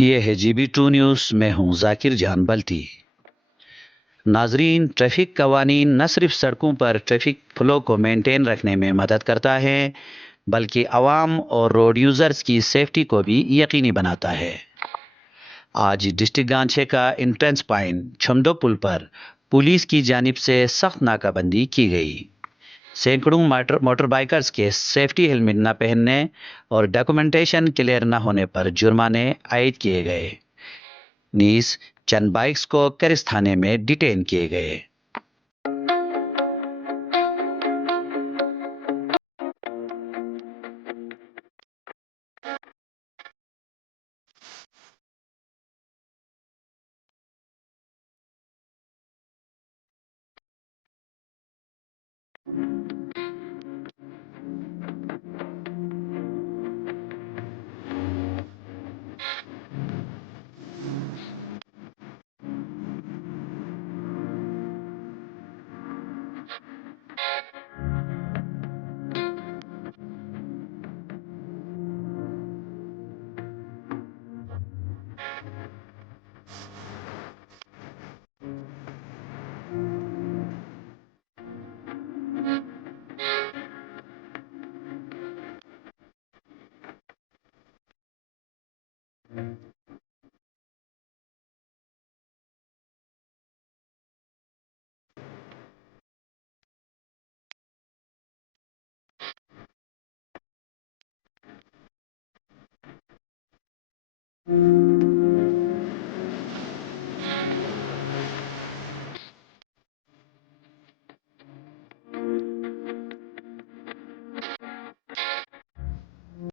ये है GB2 news. मैं हूं जाकिर जान बल्टी। नाजरीन, ट्रैफिक कवानीन न सिर्फ सड़कों पर ट्रैफिक फ्लो को मेंटेन रखने में मदद करता है, बल्कि आवाम और रोड यूजर्स की सेफ्टी को भी यकीनी बनाता है। आज डिस्ट्रिक्ट गांछे का इंट्रेंस पॉइंट छमदो पुल पर पुलिस की जानिब से सख्त नाकाबंदी की गई। सैकड़ों मोटर बाइकर्स के सेफ्टी हेलमेट न पहनने और डॉक्यूमेंटेशन क्लियर न होने पर जुर्माने आयद किए गए। नीस चंद बाइक्स को करिस थाने में डिटेन किए गए।